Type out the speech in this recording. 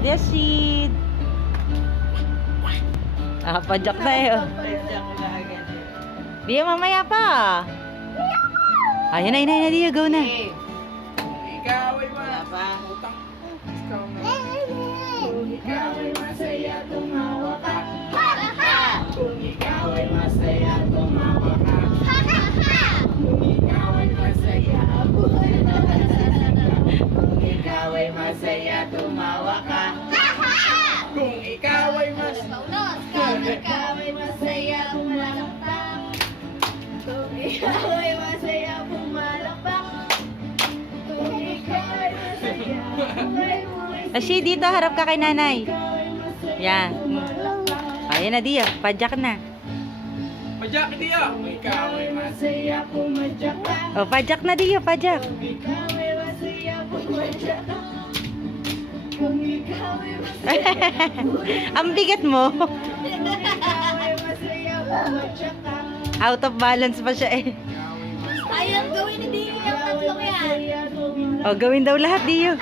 Yesid. Ah, pajak na eh. Oh. Dia mamaya pa. Ayun na, yun na, Dia. Go na. Ikaw ay utang. Kung ikaw ay masaya, tumawa ka. Kung ikaw ay masaya, tumawa ka. Kung ikaw ay masaya, buhay na masaya. Kung ikaw ay masaya, tumawa ka. Kung ikaw ay masaya, pumalakpak. Kung ikaw ay masaya, pumalakpak. Kung ikaw ay masaya, buhay mo ay Ashi, dito. Harap ka kay nanay. ikaw ay masaya, Yan. pumalakpak. Ayun na, Dia. Pajak na. Pajak dia. Kung ikaw ay masaya, pumadyak ka. Oh, pajak na, Dia. Pajak. Kung ikaw ay masaya, pumadyak ka. Kung ikaw ay masaya, Ang bigat mo. kung ikaw ay masaya, pumadyak ka. Out of balance pa siya eh. Ayun, gawin ni Dio yung tatlong yan. Oh, gawin daw lahat, Dio.